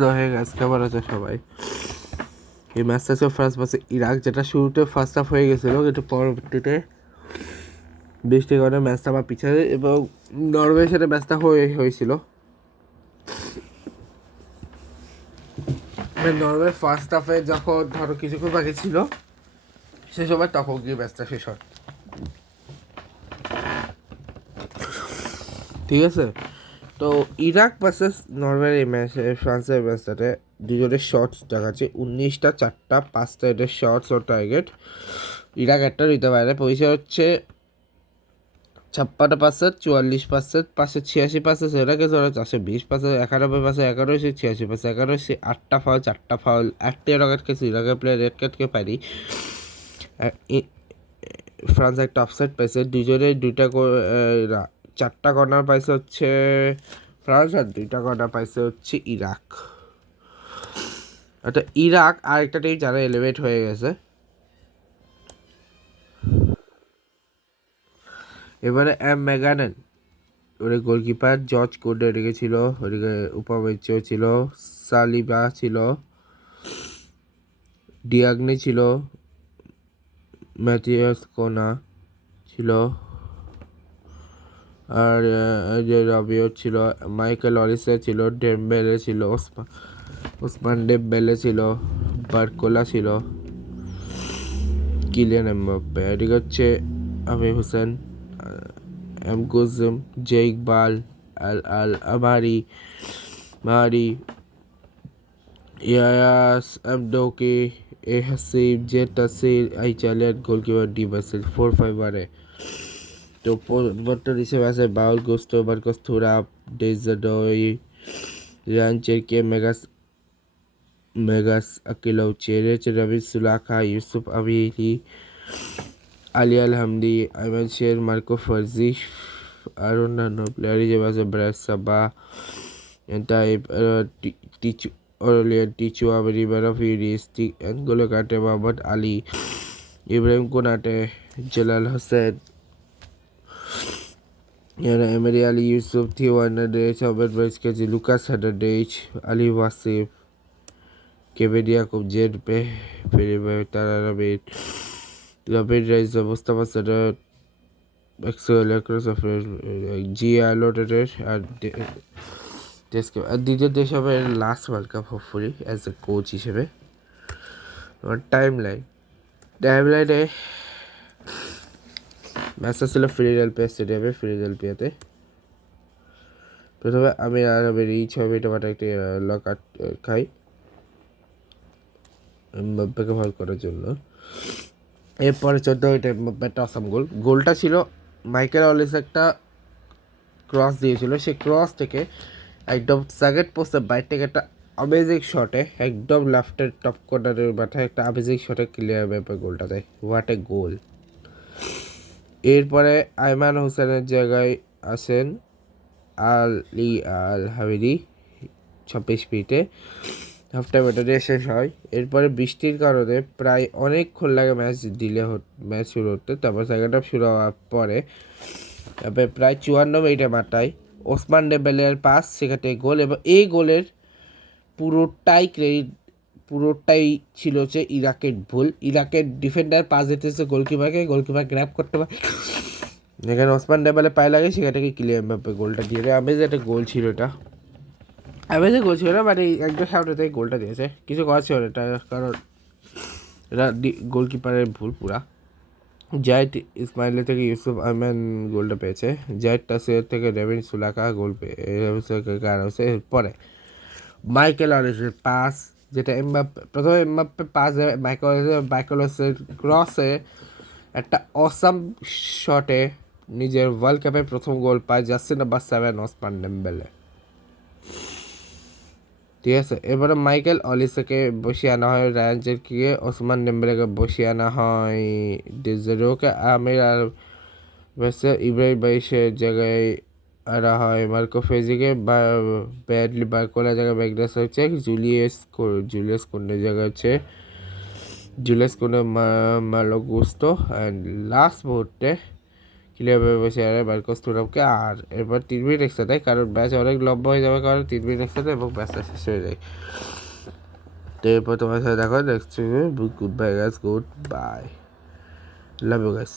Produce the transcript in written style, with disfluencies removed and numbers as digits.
তো হয়ে গেছে, কেমন আছে সবাই? এই ম্যাচটা ছিল ফ্রান্স ভার্সেস ইরাক, যেটা শুরুতে ফার্স্ট হাফ হয়ে গেছিলো, কিন্তু পরবর্তীতে বৃষ্টির কারণে ম্যাচটা আবার পিছায় এবং নরওয়ের সাথে ম্যাচটা হয়েছিল। নরওয়ে ফার্স্ট হাফে যখন ধরো কিছুক্ষণ বাকি ছিল সে সময় তখন গিয়ে ম্যাচটা শেষ হয়, ঠিক আছে? তো ইরাক ভার্সেস নরওয়ের এই ম্যাচে ফ্রান্সের ম্যাচটাতে দুজনের শর্টস দেখাচ্ছে 19টা 4টা 5টা এদের শর্টস ও টার্গেট। ইরাক একটা নিতে পারে, পয়সা হচ্ছে 56%, 44%, 586%, সেটাকে ধরো 420%, 91%, 11, 86%, 11, 8টা ফাউল, 4টা ফাউল, একটা রকেট খেয়েছে ইরাকের প্লেয়ার রেড কার্ড কে পারি। ফ্রান্স একটা অফসাইড পাইছে, দুজনে দুইটা 4টা কর্নার পাইছে হচ্ছে ফ্রান্স, আর 2টা কর্নার পাইছে হচ্ছে ইরাক। অর্থাৎ ইরাক আরেকটা টিম যারা এলিভেট হয়ে গেছে। এবারে ম্যাগানেন ওরে গোলকিপার, জর্জ কোডে রেখেছিল, ওদিকে উপাবেচ্য ছিল, সালিবা ছিল, ডিয়াগনি ছিল, ম্যাথিয়াস কোনা ছিল, আর যে রবিও ছিল, মাইকেল অলিসে ছিল, ডেমবেলে ছিল, ওসমান ডেমবেলে ছিল, বারকোলা ছিল, কিলিয়ান এমবাপ্পে, এদিকে হচ্ছে আমির হোসেন, এম কুজুম, জে ইকবাল, আল আল আমারি মারি, ইয়াস আমডোকি, এ হাসিব, জে তাসির, আইচালেট, গোলকিপার ডি বাসিল 4-5 তো পরিবর্তন হিসেবে আছে বাউল গোস্তো, মার্কস থুরাপ, ডেজাডোই, রিয়ান চেরকে, মেগাস আকিলও, চেরেচ, রবি সুলাখা, ইউসুফ আবিহি, আলী আলহামদি, আইমান শের, মার্কো ফার্জি আর অন্যান্য প্লেয়ার হিসেবে আছে ব্রাস সাবা, টাইপ টিচু অরলিয়ান টিচু আবেরিবারা ফিউরিস, অ্যাঙ্গোলো কাটে, মোহাম্মদ আলী, ইব্রাহিম কোনাটে, জেলাল হোসেন, এমেরি আলী, ইউসুফ, থিও হার্নান্ডেজ, আহমেদ ব্রাইসকাজি, লুকাস হার্নান্ডেজ, আলী ওয়াসিফ, কেভিন ইয়াকুব, জেড পে, ফিলিপে তারাবিন, রাবিন রাইজা, মুস্তাফা সাদাত, এক্সেল অ্যাক্রোসফের, জি আলোটের, আর দ্বিতীয় দেশ হবে last world cup hopefully as a coach হিসেবে। টাইমলাইনে ম্যাচটা ছিল ফিলাডেলফিয়া স্টেডিয়ামে, ফিলাডেলফিয়াতে। প্রথমে আমি আর আমি এই 6 মিনিট আমার একটি লক আউট খাই এমবাপ্পেকে ফল করার জন্য। এরপরে 14 মিনিটে এমবাপ্পে একটা অসাম গোলটা ছিল মাইকেল অলিস একটা ক্রস দিয়েছিল, সেই ক্রস থেকে একদম সেকেন্ড পোস্টের বাইরে থেকে একটা অ্যামেজিং শটে, একদম লেফটের টপ কর্নারের মাথায় একটা অ্যামেজিং শটে ক্লিয়ার ব্যাপার গোলটা দেয়। হোয়াট এ গোল! এরপরে আইমান হোসেনের জায়গায় আসেন আলী আল হামিদি 26 মিনিটে, হাফ টাইম এটা দিয়ে শেষ হয়। এরপরে বৃষ্টির কারণে প্রায় অনেকক্ষণ লাগে ম্যাচ শুরু হতে। তারপর সেকেন্ড হাফ শুরু হওয়ার পরে তারপরে প্রায় 54 মিনিটে মাথায় ওসমান ডেম্বেলের পাস, সেখানে গোল, এবং এই গোলের পুরোটাই ছিল হচ্ছে ইরাকের ভুল। ইরাকের ডিফেন্ডার পাস দিতেছে গোলকিপার গ্র্যাব করতে পারে, যেখানে ওসমান ডেম্বেলে পায়ে লাগে, সেখান থেকে কিলিয়ান এমবাপ্পে গোলটা দিয়ে দেয়। আমেজ একটা গোল ছিল এটা, আমেজে গোল ছিল না, মানে একদম সামনে থেকে গোলটা দিয়েছে, কিছু করার ছিল না এটা, কারণ এটা গোলকিপারের ভুল পুরা। জায়েদ ইসমাইলের থেকে ইউসুফ আহমেদ গোলটা পেয়েছে, জায়েদ তাসির থেকে রেভিন সুলাকা গোল পেয়ে পরে মাইকেল অলিসের পাস, যেটা প্রথমে এমবাপ্পে পাস দেয় মাইকেল অলিসের ক্রসে একটা অসাম শটে নিজের ওয়ার্ল্ড কাপের প্রথম গোল পায় জার্সি নাম্বার 7 ওসমান ডেম্বেলে, ঠিক আছে। এবারে মাইকেল অলিসেকে বসিয়ে আনা হয়, রায়ান চেরকিকে, ওসমান ডেম্বেলেকে বসিয়ে আনা হয়, ডেজারেওকে, আমির আর ইব্রাহিম বাইশের জায়গায় আনা হয়, মার্কো ফেজিকে, ব্যাডলি বারকোলার জায়গায় ম্যাগনাস হচ্ছে, জুলিয়াস কোন্ডের জায়গায় হচ্ছে জুলিয়াস কোন্ডে, মালো গুস্তো, অ্যান্ড লাস্ট মুহূর্তে কিলিয়ান এমবাপ্পে চেহারা মার্কাস থুরামকে। আর এরপর 3 মিনিট এক্সট্রা দেয়, কারণ ম্যাচ অনেক লম্বা হয়ে যাবে, কারণ 3 মিনিট এক্সট্রা দেয় এবং ম্যাচটা শেষ হয়ে যায়। তো এরপর তোমার সাথে দেখো next goodbye guys, goodbye, love you guys.